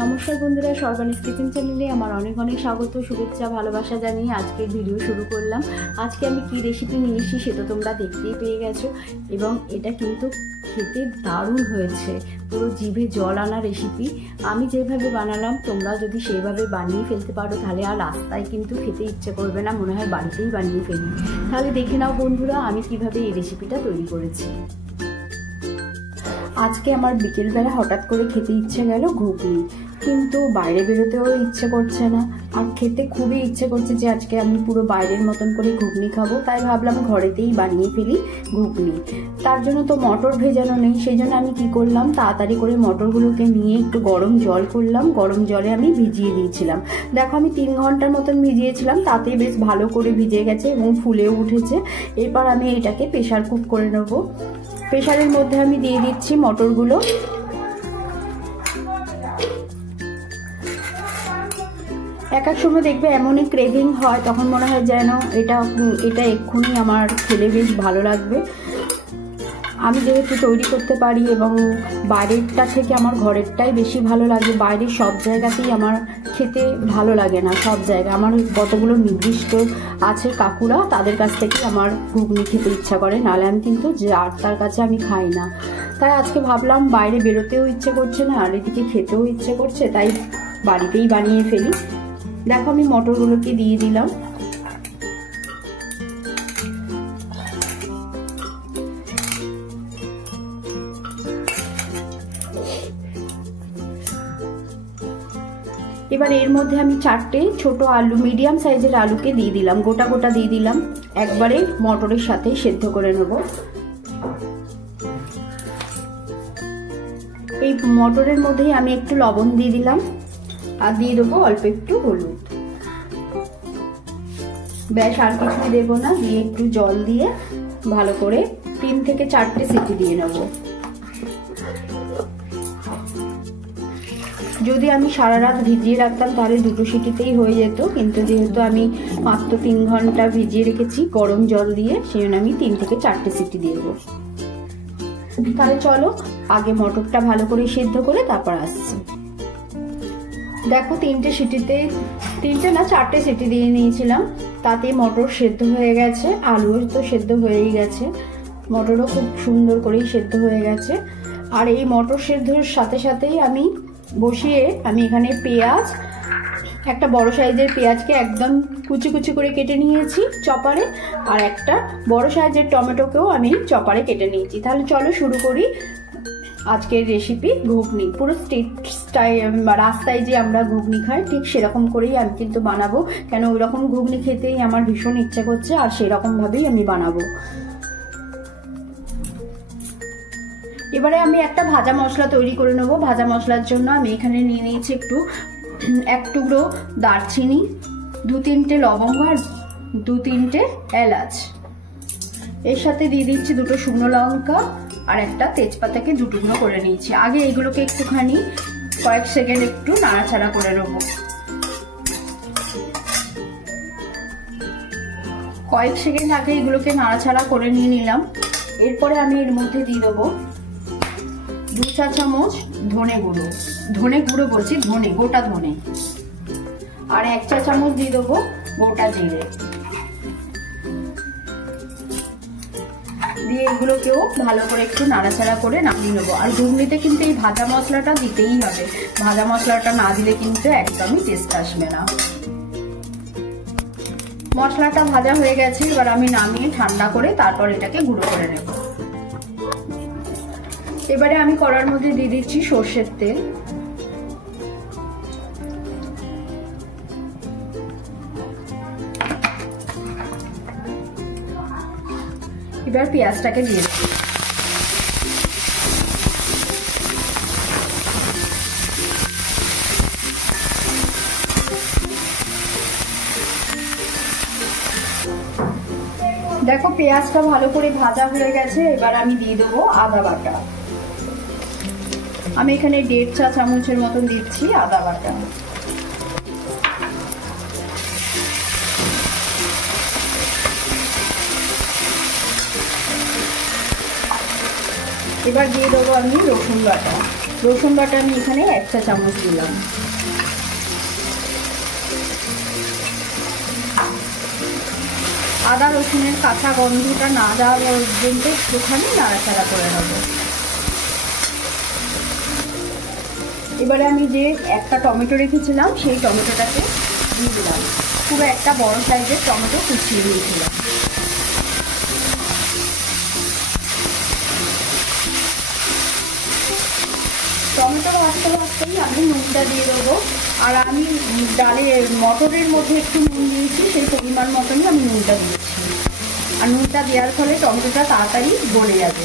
নমস্কার বন্ধুরা, সর্বাণীস কিচেন চ্যানেলে আমার অনেক অনেক স্বাগত, শুভেচ্ছা, ভালোবাসা জানিয়ে আজকের ভিডিও শুরু করলাম। আজকে আমি কি রেসিপি নিয়ে এসেছি সেটা তোমরা দেখতেই পেয়ে গেছো, এবং এটা কিন্তু খেতে দারুণ হয়েছে, পুরো জিভে জল আনা রেসিপি। আমি যেভাবে বানালাম তোমরা যদি সেইভাবে বানিয়ে ফেলতে পারো তাহলে আর রাস্তায় কিন্তু খেতে ইচ্ছে করবে না, মনে হয় বাড়িতেই বানিয়ে ফেলি। তাহলে দেখে নাও বন্ধুরা আমি কিভাবে এই রেসিপিটা তৈরি করেছি। আজকে আমার বিকেলবেলা হঠাৎ করে খেতে ইচ্ছে গেল ঘুগনি, কিন্তু বাইরে বেরোতেও ইচ্ছে করছে না, আর খেতে খুবই ইচ্ছে করছে যে আজকে আমি পুরো বাইরের মতন করে ঘুগনি খাবো। তাই ভাবলাম ঘরেতেই বানিয়ে ফেলি ঘুগনি। তার জন্য তো মটর ভেজানো নেই, সেই জন্য আমি কি করলাম, তাড়াতাড়ি করে মটরগুলোকে নিয়ে একটু গরম জল করলাম, গরম জলে আমি ভিজিয়ে দিয়েছিলাম। দেখো আমি 3 ঘন্টার মতন ভিজিয়েছিলাম, তাতে বেশ ভালো করে ভিজে গেছে এবং ফুলেও উঠেছে। এরপর আমি এটাকে প্রেসার কুক করে নেবো। প্রেসারের মধ্যে আমি দিয়ে দিচ্ছি মটরগুলো। এক এক সময় দেখবে এমনই ক্রেভিং হয়, তখন মনে হয় যেন এটা এক্ষুনি আমার খেলে বেশ ভালো লাগবে। আমি যেহেতু তৈরি করতে পারি এবং বাইরেরটা থেকে আমার ঘরেরটাই বেশি ভালো লাগে, বাইরের সব জায়গাতেই আমার খেতে ভালো লাগে না। সব জায়গায় আমার কতগুলো নির্দিষ্ট আছে কাকুরা, তাদের কাছ থেকে আমার ঘুগনি খেতে ইচ্ছা করে, নাহলে আমি কিন্তু যার তার কাছে আমি খাই না। তাই আজকে ভাবলাম বাইরে বেরোতেও ইচ্ছে করছে না, আর এদিকে খেতেও ইচ্ছে করছে, তাই বাড়িতেই বানিয়ে ফেলি। দেখো আমি মটরগুলোকে দিয়ে দিলাম। এবার এর মধ্যে আমি 4টে ছোট আলু, মিডিয়াম সাইজের আলুকে দিয়ে দিলাম, গোটা গোটা দিয়ে দিলাম, একবারে মটরের সাথে সেদ্ধ করে নেব। এই মটরের মধ্যেই আমি একটু লবণ দিয়ে দিলাম, আর দিয়ে দেবো অল্প একটু হলুদ। ব্যাস, আর কিছুই দেবো না। দিয়ে একটু জল দিয়ে ভালো করে 3 থেকে 4টে সিটি দিয়ে নেব। যদি আমি সারা রাত ভিজিয়ে রাখতাম তাহলে 2 সিটিতেই হয়ে যেত, কিন্তু যেহেতু আমি মাত্র 3 ঘন্টা ভিজিয়ে রেখেছি গরম জল দিয়ে, সেই জন্য আমি 3 থেকে 4টে সিটি দিয়ে দেবো। তাহলে চলো আগে মটরটা ভালো করে সেদ্ধ করে তারপর আসছি। দেখো 3টে না 4টে সিটি দিয়ে নিয়েছিলাম, তাতে মটর সেদ্ধ হয়ে গেছে, আলুও তো সেদ্ধ হয়েই গেছে, মটরও খুব সুন্দর করেই সেদ্ধ হয়ে গেছে। আর এই মটর সেদ্ধর সাথে সাথেই আমি এখানে পেঁয়াজ, একটা বড় সাইজের পেঁয়াজকে একদম কুচি কুচি করে কেটে নিয়েছি চপারে, আর একটা বড় সাইজের টমেটোকেও আমি চপারে কেটে নিয়েছি। তাহলে চলো শুরু করি আজকের রেসিপি ঘুগনি। পুরো রাস্তায় যে আমরা ঘুগনি খাই ঠিক সেরকম করেই আমি কিন্তু বানাবো, কেন ওই রকম ঘুগনি খেতেই আমার ভীষণ ইচ্ছে করছে, আর সেরকম ভাবেই আমি বানাবো। এবারে আমি একটা ভাজা মশলা তৈরি করে নেবো। ভাজা মশলার জন্য আমি এখানে নিয়ে নিয়েছি এক টুকরো দারচিনি, 2-3টে লবঙ্গ, আর 2-3টে এলাচ। এর সাথে দিয়ে দিচ্ছি 2টো শুকনো লঙ্কা, আর একটা তেজপাতাকে 2 টুকরো করে নিয়েছি। আগে এগুলোকে একটুখানি কয়েক সেকেন্ড একটু নাড়াচাড়া করে নেবো। কয়েক সেকেন্ড আগে এগুলোকে নাড়াচাড়া করে নিয়ে নিলাম। এরপরে আমি এর মধ্যে দিয়ে দেবো 2 চা চামচ ধনে গুঁড়ো বলছি, গোটা ধনে, আর 1 চা চামচ দিয়ে দেবো গোটা জিরে। দিয়ে এগুলোকেও ভালো করে একটু নাড়াচাড়া করে নামিয়ে নেবো। আর ঘুগনিতে কিন্তু এই ভাজা মশলাটা দিতেই হবে, ভাজা মশলাটা না দিলে কিন্তু একদমই টেস্ট আসবে না। মশলাটা ভাজা হয়ে গেছে, এবার আমি নামিয়ে ঠান্ডা করে তারপর এটাকে গুঁড়ো করে নেব। এবারে আমি কড়ার মধ্যে দিয়ে দিচ্ছি সর্ষের তেল। এবার পেঁয়াজটাকে দিয়ে দিচ্ছি। দেখো পেঁয়াজটা ভালো করে ভাজা হয়ে গেছে, এবার আমি দিয়ে দেবো আদা বাটা। আমি এখানে 1.5 চা চামচের মতন দিচ্ছি আদা বাটা। এবার দিয়ে দেবো আমি রসুন বাটা। রসুন বাটা আমি এখানে 1 চা চামচ দিলাম। আদা রসুনের কাঁচা গন্ধটা না যাওয়া পর্যন্ত একটুখানি নাড়াচাড়া করে নেব। এবারে আমি যে একটা টমেটো রেখেছিলাম সেই টমেটোটাকে দিয়ে দিলাম। পুরো একটা বড় সাইজের টমেটো কুচিয়ে নিয়েছিলাম। টমেটো ভাজতেই আমি নুনটা দিয়ে দেবো। আর আমি ডালের মটরের মধ্যে একটু নুন দিয়েছি, সেই পরিমাণ মতনই আমি নুনটা দিয়েছি। আর নুনটা দেওয়ার ফলে টমেটোটা তাড়াতাড়ি গলে যাবে।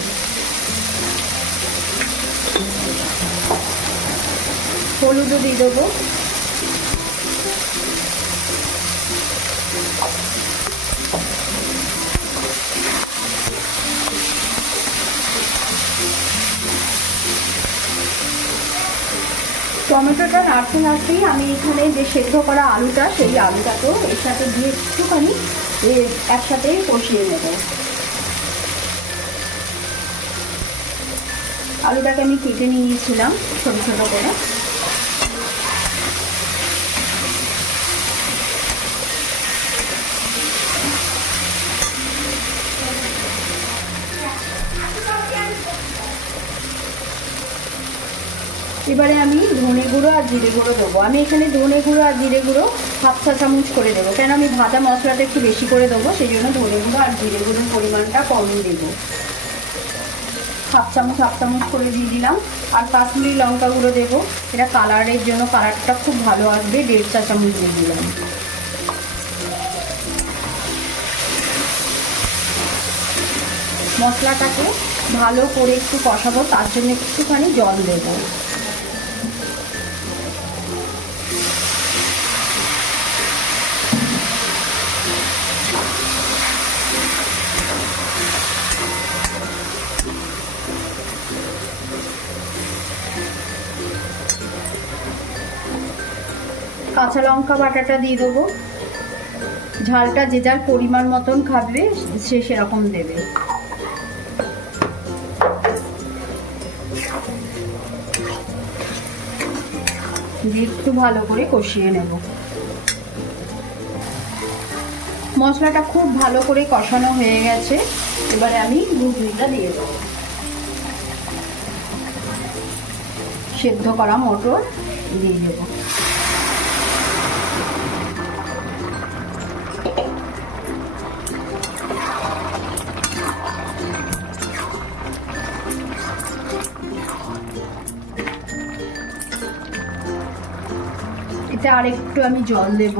হলুদও দিয়ে দেবো। টমেটোটা নাড়তেই আমি এখানে যে সেদ্ধ করা আলুটা, সেই আলুটাকেও এর সাথে দিয়ে একটুখানি একসাথে কষিয়ে নেব। আলুটাকে আমি কেটে নিয়েছিলাম ছোট ছোট করে। এবারে আমি ধনে গুঁড়ো আর জিরে গুঁড়ো দেবো। আমি এখানে ধনে গুঁড়ো আর জিরে গুঁড়ো 1/2 চা চামচ করে দেবো, কেন আমি ভাজা মশলাটা একটু বেশি করে দেবো, সেই জন্য ধনে গুঁড়ো আর জিরে গুঁড়োর পরিমাণটা কম দেবো। 1/2 চামচ করে দিয়ে দিলাম। আর কাশ্মীরি লঙ্কা গুঁড়ো দেবো, এটা কালারের জন্য, কালারটা খুব ভালো আসবে, 1/2 চা চামচ দিয়ে দিলাম। মশলাটাকে ভালো করে একটু কষাবো, তার জন্য একটুখানি জল দেবো। কাঁচা লঙ্কা বাটাটা দিয়ে দেবো। ঝালটা যে যার পরিমাণ মতন খাবে সে সেরকম দেবে। দিয়ে একটু ভালো করে কষিয়ে নেব। মশলাটা খুব ভালো করে কষানো হয়ে গেছে। এবারে আমি ঘুগনিটা দিয়ে দেবো। সেদ্ধ করা মটর দিয়ে দেবো। এতে আরেকটু আমি জল দেব,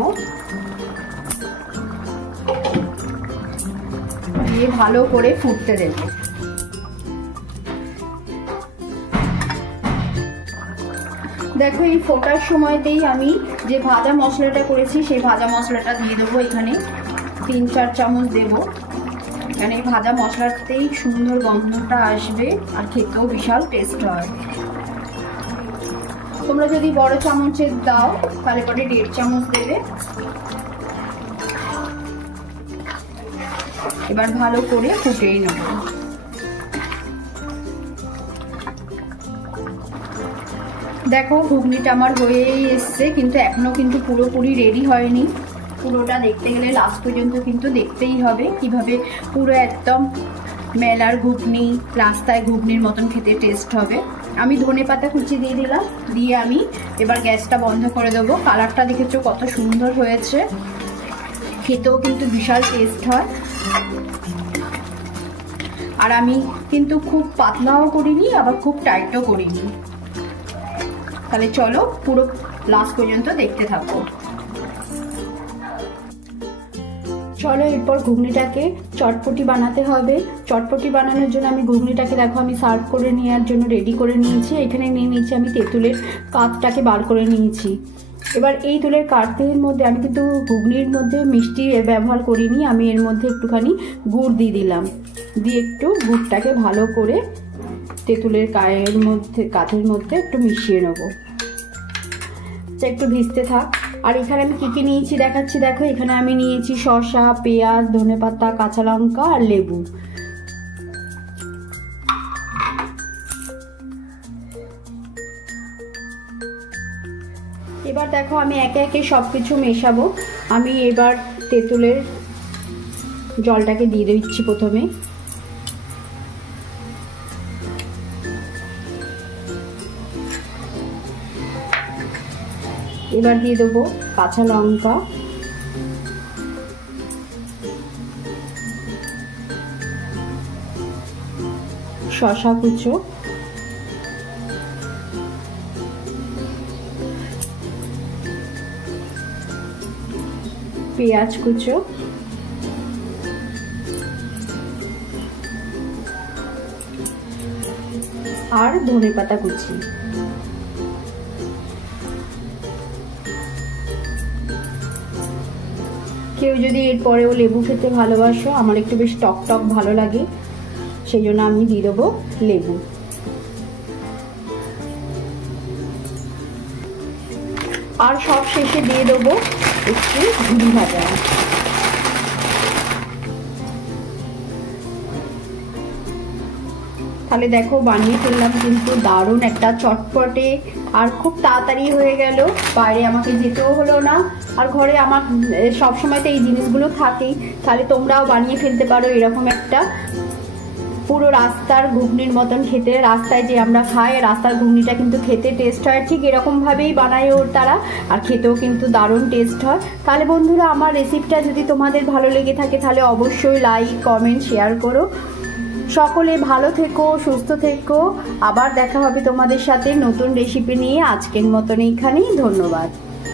দিয়ে ভালো করে ফুটতে দেব। দেখো এই ফোটার সময়তেই আমি যে ভাজা মশলাটা করেছি সেই ভাজা মশলাটা দিয়ে দেবো। এখানে 3-4 চামচ দেব, কারণ এই ভাজা মশলাতেই সুন্দর গন্ধটা আসবে আর খেতেও বিশাল টেস্ট হয়। তোমরা যদি বড় চামচের দাও তাহলে পরে 1.5 চামচ দেবে। এবার ভালো করে ফুটিয়ে নেব। দেখো ঘুগনিটা আমার হয়েই এসছে, কিন্তু এখনো কিন্তু পুরোপুরি রেডি হয়নি। পুরোটা দেখতে গেলে লাস্ট পর্যন্ত কিন্তু দেখতেই হবে কিভাবে পুরো একদম মেলার ঘুগনি, রাস্তায় ঘুগনির মতন খেতে টেস্ট হবে। আমি ধনেপাতা কুচি দিয়ে দিলাম, দিয়ে আমি এবার গ্যাসটা বন্ধ করে দেবো। কালারটা দেখেছো কত সুন্দর হয়েছে, খেতেও কিন্তু বিশাল টেস্ট হয়। আর আমি কিন্তু খুব পাতলাও করিনি আবার খুব টাইটও করিনি। তাহলে চলো পুরো লাস্ট পর্যন্ত দেখতে থাকো। চলো এরপর ঘুগনিটাকে চটপটি বানাতে হবে। চটপটি বানানোর জন্য আমি ঘুগনিটাকে দেখো আমি সার্ভ করে নেওয়ার জন্য রেডি করে নিয়েছি। এখানে নিয়ে নিয়েছি আমি তেঁতুলের কাঠটাকে বার করে নিয়েছি। এবার এই তুলের কাঠের মধ্যে আমি কিন্তু ঘুগনির মধ্যে মিষ্টি ব্যবহার করিনি, আমি এর মধ্যে একটুখানি গুড় দিয়ে দিলাম। দিয়ে একটু গুড়টাকে ভালো করে তেঁতুলের কাঠের মধ্যে একটু মিশিয়ে নেবো, একটু ভিজতে থাক। আর এখানে আমি কি কি নিয়েছি দেখাচ্ছি। দেখো এখানে আমি নিয়েছি শসা, পেঁয়াজ, ধনেপাতা, কাঁচা লঙ্কা আর লেবু। এবার দেখো আমি একে একে সব কিছু মেশাবো। আমি এবার তেঁতুলের জলটাকে দিয়ে দিচ্ছি প্রথমে। এবার দিয়ে দেবো কাঁচা লঙ্কা, শসা কুচো, পেঁয়াজ কুচো, আর ধনেপাতা কুচি। কেউ যদি এরপরেও লেবু খেতে ভালোবাসো, আমার একটু বেশ টক টক ভালো লাগে, সেই জন্য আমি দিয়ে দেবো লেবু। আর সব শেষে দিয়ে দেবো একটু ঘুরি ভাজা। তাহলে দেখো বানিয়ে ফেললাম কিন্তু দারুণ একটা চটপটে, আর খুব তাড়াতাড়ি হয়ে গেল, বাইরে আমাকে যেতেও হলো না, আর ঘরে আমার সবসময় তো এই জিনিসগুলো থাকেই। তাহলে তোমরাও বানিয়ে ফেলতে পারো এরকম একটা পুরো রাস্তার ঘুগনির মতন খেতে। রাস্তায় যে আমরা খাই রাস্তার ঘুগনিটা কিন্তু খেতে টেস্ট হয়, ঠিক এরকমভাবেই বানায় ওর তারা, আর খেতেও কিন্তু দারুণ টেস্ট হয়। তাহলে বন্ধুরা আমার রেসিপিটা যদি তোমাদের ভালো লেগে থাকে তাহলে অবশ্যই লাইক কমেন্ট শেয়ার করো। সকলে ভালো থেকো, সুস্থ থেকো, আবার দেখা হবে তোমাদের সাথে নতুন রেসিপি নিয়ে। আজকের মতন এইখানেই, ধন্যবাদ।